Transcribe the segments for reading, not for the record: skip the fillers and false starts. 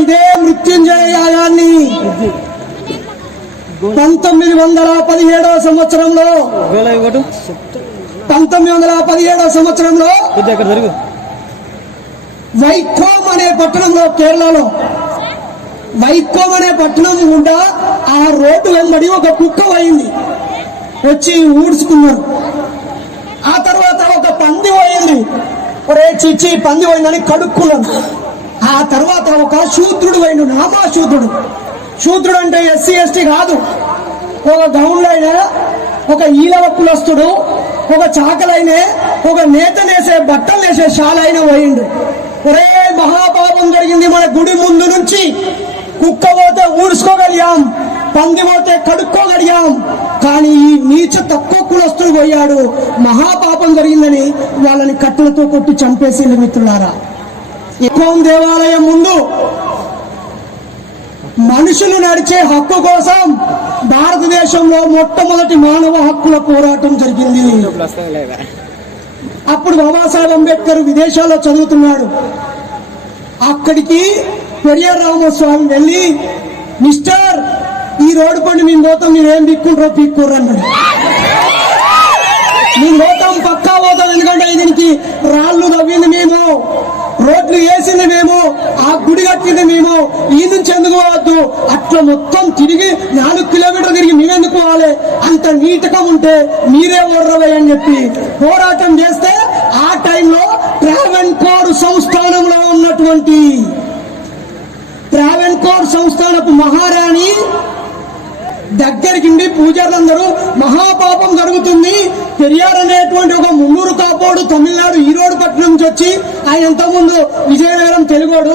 ఇదే మృత్యుంజయ యాగాన్ని 1917 సంవత్సరంలో 1917 సంవత్సరంలో వైకోమ్ అనే పట్టణంలో, కేరళలో వైకోమ్ అనే పట్టణం గుండా ఆ రోడ్డు వెంబడి ఒక కుక్క పోయింది, వచ్చి ఊడ్చుకున్నారు. ఆ తర్వాత ఒక పంది పోయింది, ఒరే చిచ్చి పంది పోయిందని కడుక్కున్నాను. ఆ తర్వాత ఒక శూద్రుడు పోయిండు, నామా శూద్రుడు. శూద్రుడు అంటే ఎస్సీ ఎస్టీ కాదు, ఒక గౌన్లైనా, ఒక ఈలవ కులస్తుడు, ఒక చాకలైనే, ఒక నేతనేసే బట్టలు వేసే శాలైన పోయిండు. ఒరే మహాపాపం జరిగింది, మన గుడి ముందు నుంచి కుక్క పోతే ఊడ్చుకోగలిగాం, పంది పోతే కడుక్కోగలిగాం, కానీ ఈ నీచ తక్కువ కులస్తుడు పోయాడు, మహాపాపం జరిగిందని వాళ్ళని కట్టెలతో కొట్టి చంపేసింది. మిత్రులారా, వైకోమ్ దేవాలయం ముందు మనుషులు నడిచే హక్కు కోసం భారతదేశంలో మొట్టమొదటి మానవ హక్కుల పోరాటం జరిగింది. అప్పుడు బాబాసాహెబ్ అంబేద్కర్ విదేశాల్లో చదువుతున్నాడు. అక్కడికి పెరియార్ రామస్వామి వెళ్ళి, మిస్టర్ ఈ రోడ్డు పండి మేము పోతాం, మీరేం పిక్కుంటారో పిక్కుర్రు అన్నాడు. మేము పోతాం, పక్కా పోతాం, ఎందుకంటే దీనికి రాళ్లు తవ్వింది మేము, రోడ్లు వేసింది మేము, ఆ గుడి కట్టింది మేము, ఈ నుంచి ఎందుకు పోవద్దు, అట్లా మొత్తం తిరిగి 4 కిలోమీటర్లు తిరిగి మేమెందుకు పోవాలి, అంత నీట్గా ఉంటే మీరే ఓర్రవే అని చెప్పి పోరాటం చేస్తే, ఆ టైంలో ట్రావెన్కోర్ సంస్థానంలో ఉన్నటువంటి ట్రావెన్కోర్ సంస్థానపు మహారాణి దగ్గరికి పూజారులందరూ మహాపాపం జరుగుతుంది, పెరియార్ అనేటువంటి ఒక మున్నూరు కాపోడు తమిళనాడు ఈరోడు పట్టణం నుంచి వచ్చి, ఆయన ఇంతకుముందు విజయనగరం తెలుగోడు,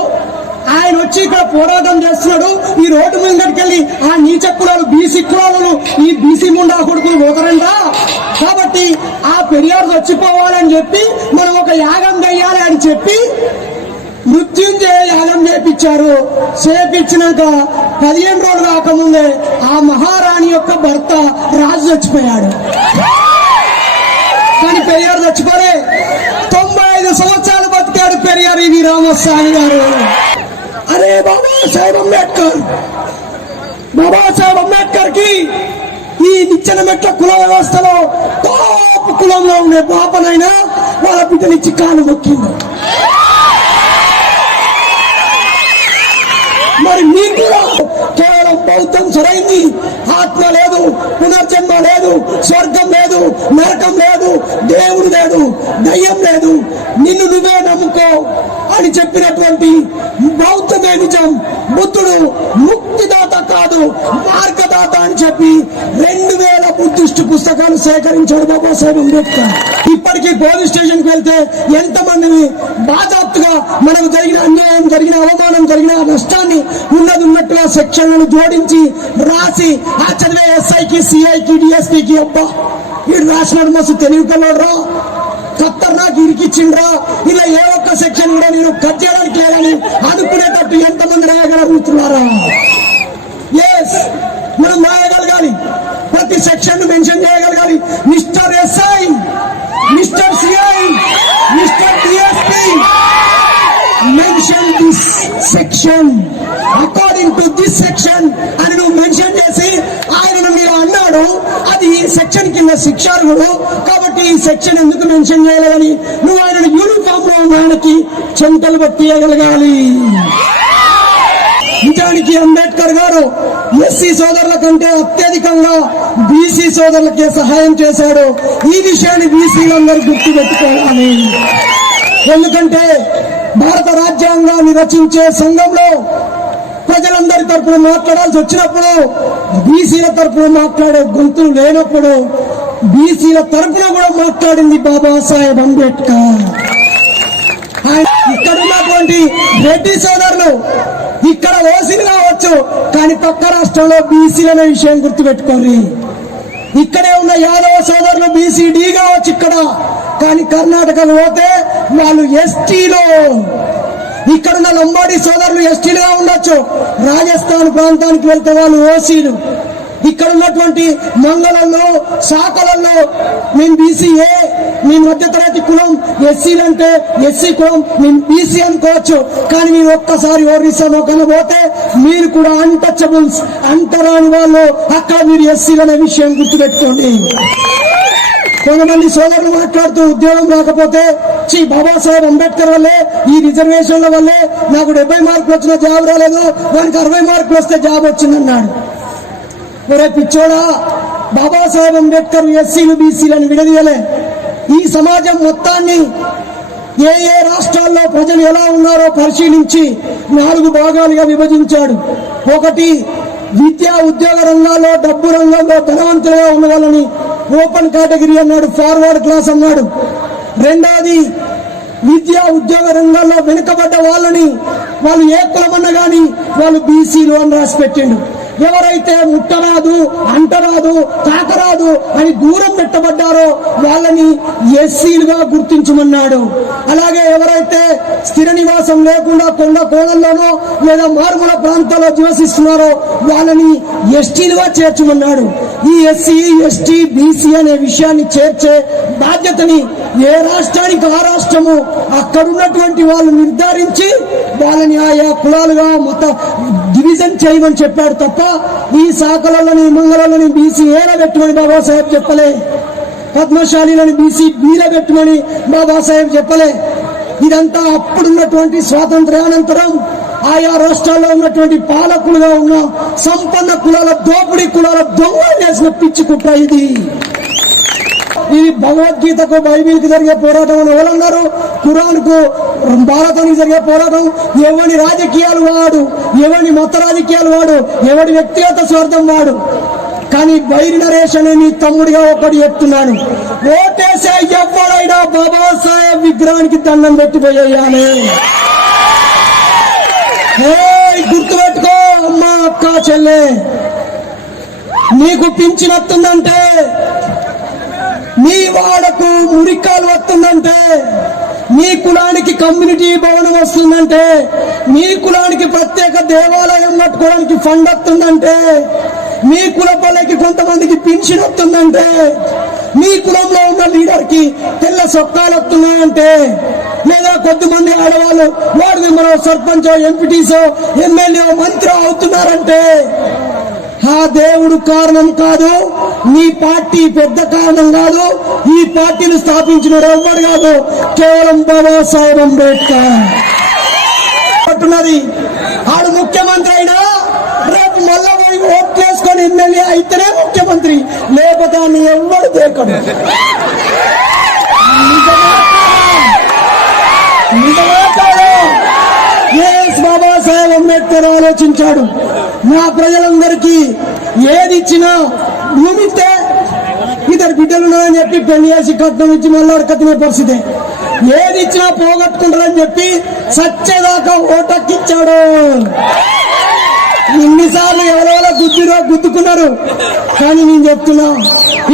ఆయన వచ్చి ఇక్కడ పోరాటం చేస్తున్నాడు, ఈ రోడ్డు ముందరికి వెళ్ళి ఆ నీచ కులాలు బీసీ కులాలను ఈ బీసీ ముండా కొడుకులు పోతారంట, కాబట్టి ఆ పెరియార్ చచ్చిపోవాలని చెప్పి మనం ఒక యాగం చేయాలి అని చెప్పి మృత్యుంజయ యాగం చేపించారు. చేపించినాక 15 రోజులు కాకముందే ఆ మహారాణి యొక్క భర్త రాజు చచ్చిపోయాడు. కానీ పెరియార్ చచ్చిపోలే, 95 సంవత్సరాలు బతికాడు పెరియార్ వి రామస్వామి గారు. అరే బాబాసాహెబ్ అంబేద్కర్ కి ఈ నిచ్చెన మెట్ల కుల వ్యవస్థలో టాప్ కులంలో ఉండే పాపనైనా వాళ్ళ బిడ్డనిచ్చి కాలు మొక్కింది. మరి మీకు కేవలం బౌద్ధం సరైంది, ఆత్మ లేదు, పునర్జన్మ లేదు, స్వర్గం లేదు, నరకం లేదు, దేవుడు లేడు, దయ్యం లేదు, నిన్ను నువ్వే నమ్ముకో అని చెప్పినటువంటి బౌద్ధమే నిజం. బుద్ధుడు ముక్తిదాత కాదు, మార్గదాత అని చెప్పి 2000 బుద్ధిస్టు పుస్తకాలు సేకరించాడు బాబాసాహెబ్ అంబేద్కర్. ఇప్పటికీ పోలీస్ స్టేషన్ కి వెళ్తే ఎంతమందిని బాధాప్తుగా మనకు జరిగిన అన్యాయం, జరిగిన అవమానం, జరిగిన నష్టాన్ని ఉన్నట్టుగా సెక్షన్లను జోడించి రాసి ఆ చదివే ఎస్ఐకి, సిఐకి, డిఎస్పీకి అబ్బా వీడు రాసినాడు మస్తు తెలివి కలవడరా, ఖతర్నాక్ ఇరికిచ్చిండ్రా, ఇలా ఏ ఒక్క సెక్షన్ కూడా నేను కట్ చేయడానికి లేదని అనుకునేటట్టు ఎంతమంది రాయగలుగుతున్నారా? ఎస్, మనం రాయగలగాలి, ప్రతి సెక్షన్ మెన్షన్ చేయగలగాలి. Mister SI, mister CI, mister DSP, mention this section according to this section అని నువ్వు మెన్షన్ చేసి ఆయన మీరు అన్నాడు, అది సెక్షన్ కింద శిక్షార్హుడు కాబట్టి ఈ సెక్షన్ ఎందుకు మెన్షన్ చేయలేదని నువ్వు ఆయన యూనిఫామ్ లో ఉన్నానికి చెంతలు పట్టియగలగాలి. నిజానికి అంబేద్కర్ గారు ఎస్సీ సోదరుల కంటే అత్యధికంగా బీసీ సోదరులకే సహాయం చేశాడు. ఈ విషయాన్ని బీసీలందరూ గుర్తుపెట్టుకోవాలి. ఎందుకంటే భారత రాజ్యాంగాన్ని రచించే సంఘంలో ప్రజలందరి తరపున మాట్లాడాల్సి వచ్చినప్పుడు, బీసీల తరపున మాట్లాడే గొంతులు లేనప్పుడు బీసీల తరపున కూడా మాట్లాడింది బాబాసాహెబ్ అంబేద్కర్. ఇక్కడ ఉన్నటువంటి రెడ్డి సోదరులు ఇక్కడ ఓసీలు కావచ్చు, కానీ పక్క రాష్ట్రంలో బీసీలనే విషయం గుర్తుపెట్టుకోండి. ఇక్కడే ఉన్న యాదవ సోదరులు బీసీడీ కావచ్చు ఇక్కడ, కానీ కర్ణాటకకు పోతే వాళ్ళు ఎస్టీలో, ఇక్కడున్న లంబాడీ సోదరులు ఎస్టీలుగా ఉండొచ్చు, రాజస్థాన్ ప్రాంతానికి వెళ్తే వాళ్ళు ఓసీలు. ఇక్కడ ఉన్నటువంటి మంగళంలో శాఖలలో మేము బీసీఏ, మీ మధ్యతరగతి కులం, ఎస్సీలంటే ఎస్సీ కులం, మేము బీసీ అనుకోవచ్చు. కానీ మీరు ఒక్కసారి ఒరిస్సాలో కనబోతే మీరు కూడా అన్టచబుల్స్, అంటరాని వాళ్ళు. అక్కడ మీరు ఎస్సీలు అనే విషయం గుర్తుపెట్టుకోండి. కొంతమంది సోదరులు మాట్లాడుతూ ఉద్యోగం రాకపోతే బాబాసాహెబ్ అంబేద్కర్ వల్లే, ఈ రిజర్వేషన్ల వల్లే నాకు 70 మార్కులు వచ్చిన జాబ్ రాలేదు, వానికి 60 మార్కులు వస్తే జాబ్ వచ్చిందన్నాడు. ఒరే పిచ్చోడా, బాబాసాహెబ్ అంబేద్కర్ ఎస్సీలు బీసీలను విడదీయలే. ఈ సమాజం మొత్తాన్ని ఏ ఏ రాష్ట్రాల్లో ప్రజలు ఎలా ఉన్నారో పరిశీలించి 4 భాగాలుగా విభజించాడు. ఒకటి, విద్యా ఉద్యోగ రంగాల్లో, డబ్బు రంగంలో ధనవంతులుగా ఉన్న వాళ్ళని ఓపెన్ కేటగిరీ అన్నాడు, ఫార్వర్డ్ క్లాస్ అన్నాడు. రెండవది, విద్యా ఉద్యోగ రంగాల్లో వెనుకబడ్డ వాళ్ళని, వాళ్ళు ఏ కులమన్నా గాని వాళ్ళు బీసీలు అని రాసి పెట్టిండు. ఎవరైతే ముట్టరాదు, అంటరాదు, తాకరాదు అని దూరం పెట్టబడ్డారో వాళ్ళని ఎస్సీలుగా గుర్తించమన్నాడు. అలాగే ఎవరైతే స్థిర నివాసం లేకుండా కొండ కోణంలోనో లేదా మారుమూల ప్రాంతాల్లో నివసిస్తున్నారో వాళ్ళని ఎస్టీలుగా చేర్చమన్నాడు. ఈ ఎస్సీ, ఎస్టీ, బీసీ అనే విషయాన్ని చేర్చే బాధ్యతని ఏ రాష్ట్రానికి ఆ రాష్ట్రము అక్కడున్నటువంటి వాళ్ళు నిర్ధారించి వాళ్ళని ఆయా కులాలుగా మత డివిజన్ చేయమని చెప్పాడు తప్ప ఈ శాఖలని, మంగళాలని బీసీ ఏల పెట్టమని బాబాసాహెబ్ చెప్పలే. పద్మశాలిలని బీసీ బీల పెట్టమని బాబాసాహెబ్ చెప్పలే. ఇదంతా అప్పుడున్నటువంటి స్వాతంత్ర్యానంతరం ఆయా రాష్ట్రాల్లో ఉన్నటువంటి పాలకులుగా ఉన్న సంపన్న కులాల, దోపిడీ కులాల దొంగలు చేసిన పిచ్చి కుట్ర ఇది. ఇది భగవద్గీతకు, బైబిల్కి జరిగే పోరాటం అని ఎవరన్నారు? ఖురాన్కు, భారతానికి జరిగే పోరాటం. ఎవరి రాజకీయాలు వాడు, ఎవరి మత రాజకీయాలు వాడు, ఎవరి వ్యక్తిగత స్వార్థం వాడు. కానీ బైరి నరేష్ అనే నీ తమ్ముడిగా ఒకటి చెప్తున్నాను, ఓటేసే ఎవరైనా బాబాసాహెబ్ విగ్రహానికి దండం పెట్టిపోయానే. గుర్తుపెట్టుకో అమ్మ, అక్క, చెల్లె, నీకు పింఛన్ వస్తుందంటే, నీ వాడకు మురికాలు వస్తుందంటే, నీ కులానికి కమ్యూనిటీ భవనం వస్తుందంటే, నీ కులానికి ప్రత్యేక దేవాలయం కట్టుకోవడానికి ఫండ్ వస్తుందంటే, మీ కుల పల్లెకి కొంతమందికి పింఛన్ వస్తుందంటే, మీ కులంలో ఉన్న లీడర్ కి తెల్ల సొక్కాలు వస్తున్నాయంటే, లేదా కొద్దిమంది ఆడవాళ్ళు వార్డు మెంబర్, సర్పంచ్, ఎంపీటీసో, ఎమ్మెల్యే, మంత్రి అవుతున్నారంటే ఆ దేవుడు కారణం కాదు, నీ పార్టీ పెద్ద కారణం కాదు, ఈ పార్టీని స్థాపించిన ఎవ్వరు కాదు, కేవలం బాబాసాహెబ్ అంబేద్కర్. అంటున్నది ఆడు ముఖ్యమంత్రి అయినా రేపు మళ్ళా పోయి ఓట్లేసుకొని ఎమ్మెల్యే అయితేనే ముఖ్యమంత్రి, లేకపోతే అని ఎవ్వరు దేకడు. బాబాసాహెబ్ అంబేద్కర్ ఆలోచించాడు, నా ప్రజలందరికీ ఏది ఇచ్చినా, భూమి ఇస్తే ఇద్దరు బిడ్డలున్నాయని చెప్పి పెళ్లి చేసి కట్నం ఇచ్చి మళ్ళీ అడకతినే పరిస్థితి, ఏది ఇచ్చినా పోగొట్టుకుంటారని చెప్పి సచ్చేదాకా ఓటక్కిచ్చాడు. ఇన్నిసార్లు ఎవరెవరో గుద్దుకున్నారు. కానీ నేను చెప్తున్నా,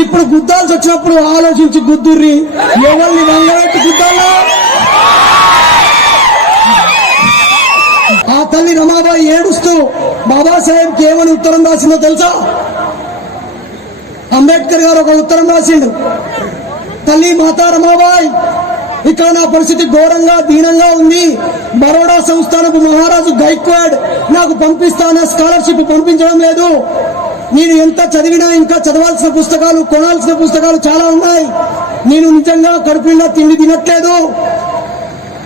ఇప్పుడు గుద్దాల్సి వచ్చినప్పుడు ఆలోచించి గుద్దుర్రి, ఎవరిని వంగబెట్టి గుద్దాలా. ఆ తల్లి రమాబాయి ఏడుస్తూ బాబాసాహెబ్కి ఏమని ఉత్తరం రాసిందో తెలుసా? అంబేద్కర్ గారు ఒక ఉత్తరం రాసిండు, తల్లి మాతా రమాబాయి, ఇక్కడ నా పరిస్థితి ఘోరంగా దీనంగా ఉంది. బరోడా సంస్థానపు మహారాజు గైక్వాడ్ నాకు పంపిస్తాన స్కాలర్షిప్ పంపించడం లేదు. నేను ఎంత చదివినా ఇంకా చదవాల్సిన పుస్తకాలు, కొనాల్సిన పుస్తకాలు చాలా ఉన్నాయి. నేను నిజంగా కడుపు నిండా తిండి తినట్లేదు.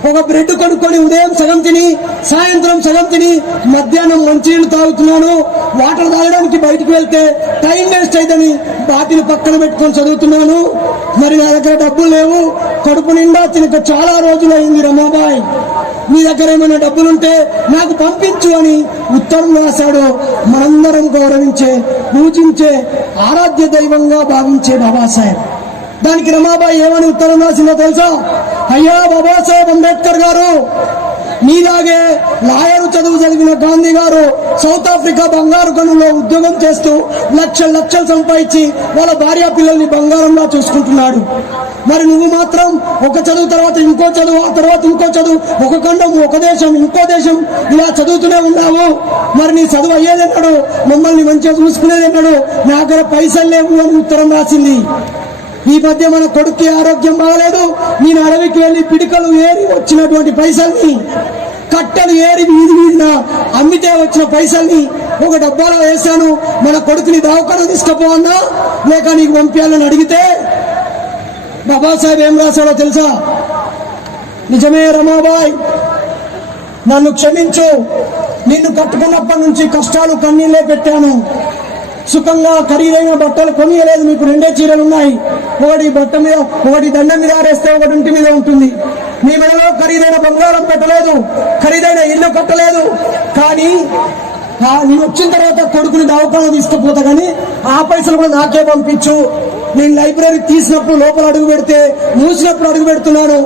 ఒక బ్రెడ్ కొనుక్కొని ఉదయం సగం తిని, సాయంత్రం సగం తిని, మధ్యాహ్నం మంచినీళ్ళు తాగుతున్నాను. వాటర్ తాగడానికి బయటకు వెళ్తే టైం వేస్ట్ అయితని బాటిల్ పక్కన పెట్టుకొని చదువుతున్నాను. మరి నా దగ్గర డబ్బులు లేవు, కడుపు నిండా తినక చాలా రోజులైంది. రమాబాయి, మీ దగ్గర ఏమైనా డబ్బులుంటే నాకు పంపించు అని ఉత్తరం రాశాడు. మనందరం గౌరవించే, పూజించే, ఆరాధ్య దైవంగా భావించే బాబాసాహెబ్. దానికి రమాబాయి ఏమని ఉత్తరం రాసిందో తెలుసా? అయ్యా బాబాసాహెబ్ అంబేద్కర్ గారు, నీలాగే లాయరు చదువు చదివిన గాంధీ గారు సౌత్ ఆఫ్రికా బంగారు గనుల్లో ఉద్యోగం చేస్తూ లక్షలు సంపాదించి వాళ్ళ భార్య పిల్లల్ని బంగారంగా చూసుకుంటున్నాడు. మరి నువ్వు మాత్రం ఒక చదువు తర్వాత ఇంకో చదువు, ఆ తర్వాత ఇంకో చదువు, ఒక ఖండం, ఒక దేశం, ఇంకో దేశం, ఇలా చదువుతూనే ఉన్నావు. మరి నీ చదువు అయ్యేదన్నాడు, మమ్మల్ని మంచిగా చూసుకునేదన్నాడు, నా దగ్గర పైసలు లేవు అని ఉత్తరం రాసింది. ఈ మధ్య మన కొడుక్కి ఆరోగ్యం బాగలేదు, నేను అడవికి వెళ్లి పిడికలు ఏరి వచ్చినటువంటి పైసల్ని, కట్టలు ఏరి వీధిన అమ్మితే వచ్చిన పైసల్ని ఒక డబ్బాలో వేశాను. మన కొడుకుని దవాఖానా తీసుకుపోవన్నా లేక నీకు పంపించాలని అడిగితే బాబాసాహెబ్ ఏం రాశాడో తెలుసా? నిజమే రమాబాయ్, నన్ను క్షమించు, నిన్ను కట్టుకున్నప్పటి నుంచి కష్టాలు కన్నీళ్లే పెట్టాను. సుఖంగా ఖరీదైన బట్టలు కొనియలేదు, మీకు 2 చీరలు ఉన్నాయి, ఒకటి బట్ట మీద, ఒకటి దండ మీద ఆరేస్తే ఒకటి ఇంటి మీద ఉంటుంది. మీ మెడలో ఖరీదైన బంగారం పెట్టలేదు, ఖరీదైన ఇల్లు కట్టలేదు. కానీ నేను వచ్చిన తర్వాత కొడుకుని దవాఖానా తీసుకుపోతా, కానీ ఆ పైసలు కూడా నాకే పంపించు. నేను లైబ్రరీ తీసినప్పుడు లోపల అడుగు పెడితే మూసినప్పుడు అడుగు పెడుతున్నాను,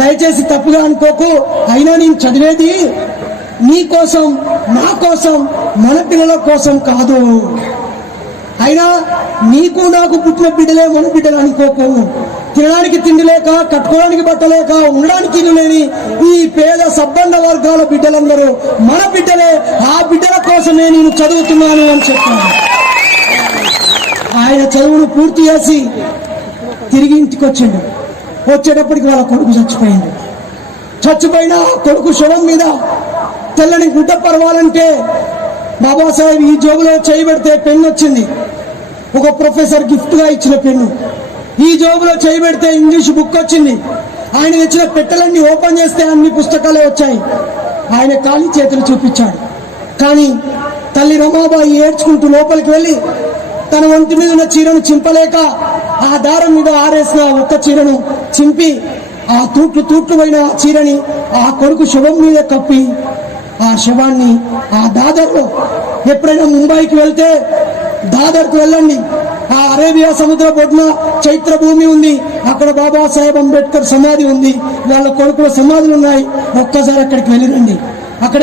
దయచేసి తప్పుగా అనుకోకు. అయినా నేను చదివేది నీ కోసం, నా కోసం, మన పిల్లల కోసం కాదు. అయినా నీకు నాకు పుట్టిన బిడ్డలే మన బిడ్డలు అనుకోకు. తినడానికి తిండి లేక, కట్టుకోవడానికి బట్టలేక, ఉండడానికి ఇల్లు లేని ఈ పేద సబ్బండ వర్గాల బిడ్డలందరూ మన బిడ్డలే. ఆ బిడ్డల కోసమే నేను చదువుతున్నాను అని చెప్పాను. ఆయన చదువును పూర్తి చేసి తిరిగి ఇంటికి వచ్చిండు. వచ్చేటప్పటికి వాళ్ళ కొడుకు చచ్చిపోయింది. చచ్చిపోయిన కొడుకు శవం మీద తెల్లని గుడ్డ పరవాలంటే బాబాసాహెబ్ ఈ జోబులో చేయబెడితే పెన్ను వచ్చింది, ఒక ప్రొఫెసర్ గిఫ్ట్ గా ఇచ్చిన పెన్ను. ఈ జోబులో చేయబెడితే ఇంగ్లీష్ బుక్ వచ్చింది. ఆయన తెచ్చిన పెట్టెలన్నీ ఓపెన్ చేస్తే అన్ని పుస్తకాలే వచ్చాయి. ఆయన ఖాళీ చేతులు చూపించాడు. కానీ తల్లి రమాబాయి ఏడ్చుకుంటూ లోపలికి వెళ్లి తన ఒంటి మీద ఉన్న చీరను చింపలేక ఆ దారం మీద ఆరేసిన ఒక్క చీరను చింపి ఆ తూట్లు పోయిన చీరని ఆ కొడుకు శవం మీద కప్పి ఆ శవాన్ని ఆ దాదర్లో, ఎప్పుడైనా ముంబైకి వెళ్తే దాదర్కు వెళ్ళండి, ఆ అరేబియా సముద్ర బొడ్డున చైత్ర భూమి ఉంది, అక్కడ బాబాసాహెబ్ అంబేద్కర్ సమాధి ఉంది, వాళ్ళ కొడుకుల సమాధులు ఉన్నాయి. ఒక్కసారి అక్కడికి వెళ్ళిరండి. అక్కడ